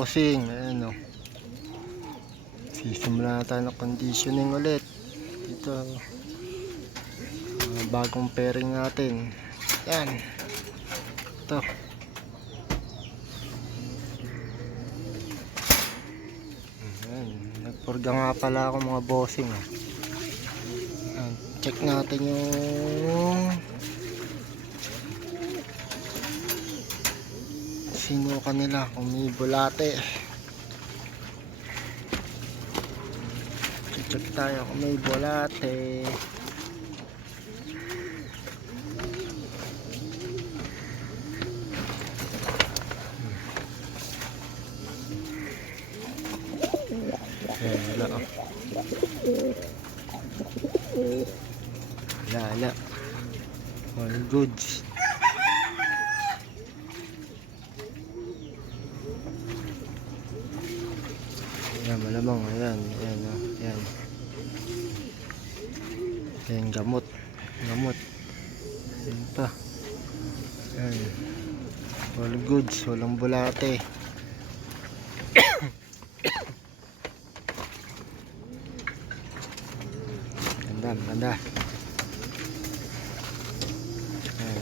bossing. Ayan o. Sisimula na tayo ng conditioning ulit. Dito. Bagong pairing natin. Yan. Ito. Ayan. Nagpurga nga pala ako mga bossing. Ayan. Check natin yung sino kanila kung may bulate. Check tayo kung may bulate. Wala. Wala. All goods. Ayan, malamang. Ayan. Ayan. Ayan. Ayan, gamot. Gamot. Ayan pa. Ayan. All goods. Walang bulate. Ganda, ganda. Ayan.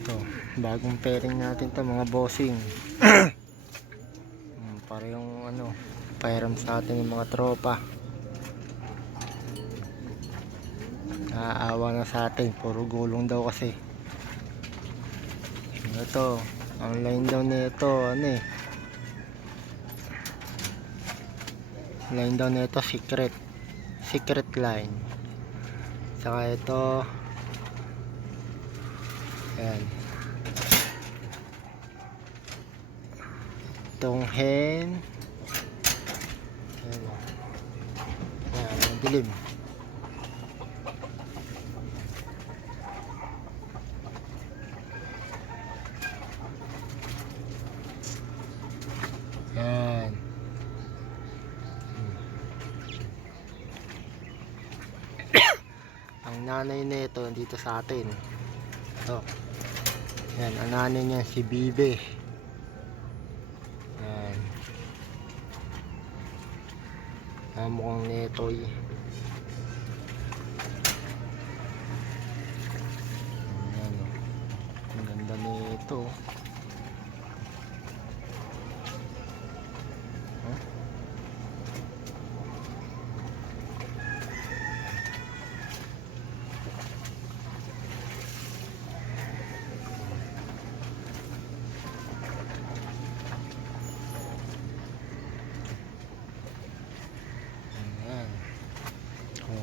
Ito, bagong pairing natin to mga bossing. Para yung ano, pairam sa atin yung mga tropa. Naaawa na sa atin, puro gulong daw kasi. Ito, ang line daw nito, ano eh. Line daw nito secret. Secret line. Saka ito, ayan. Itong hen. Ayan. Ayan, ang dilim. Ayan. Ang nanay nito dito sa atin. Ito. Ayan, ang nanay niya si Bibe. Ayan. Mukhang netoy. Ayan, ang ganda nito.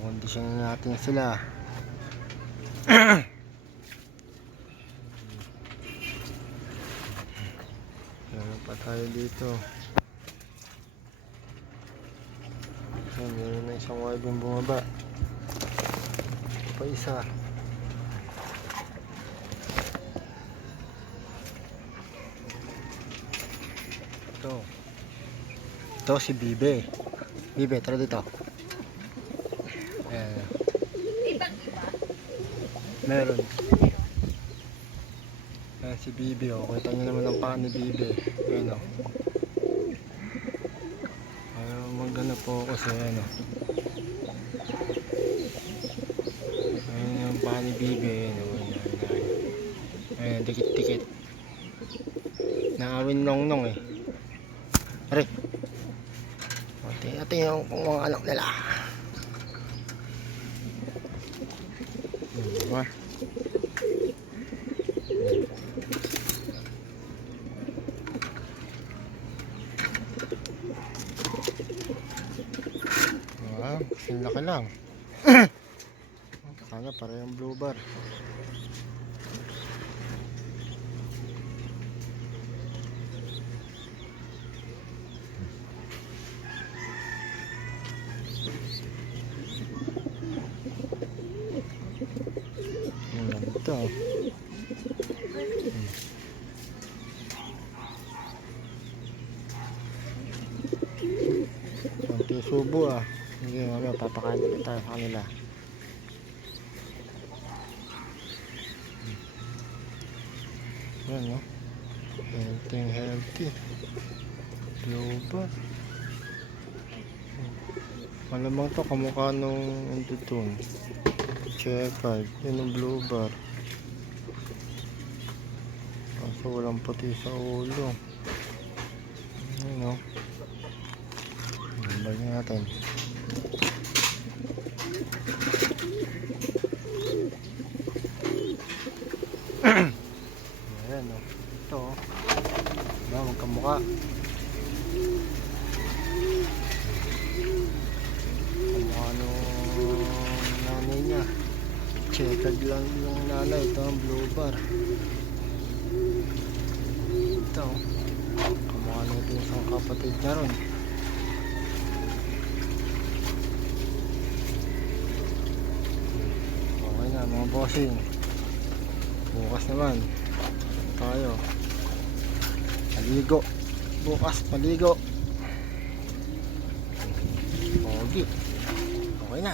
Kondisyonin natin sila. Meron pa tayo dito. Ayan, meron na isang wide yung bumaba. Ito pa isa. Ito si Bibe. Bibe, tara dito. Ayan. Ibang-iba? Meron. Ayan si Bibe, oh. Kita nyo naman ang paa ni Bibe. Ayan, oh. Ayaw magana po ako sa ayan, oh. Ayan yung paa ni Bibe. Ayan, oh. Ayan, dikit-dikit. Naawin nong-nong eh. Aray. Tingnan yung mga anak nila. Diba? Wow, laki lang. Sana parehong blue bar. Ito. tubo ah. Sige, mamaya papakain ulit tayo sa kanila. Yan no. Healthy. Blue-bar. Malamang to kamukha nung dun. Checkered. Yun yung blue-bar. Kaso walang puti sa ulo. Yan no. Balik natin. Ayan o. Ito o. Diba magkamukha. Kamukha nung nanay niya. Checkered lang yung nanay. Ito ang blue bar. Ito o. Kamukha nito yung isang kapatid niya ron. Okay na mga bossing. Bukas naman tayo maligo. Bukas maligo. Pogi. Okay na.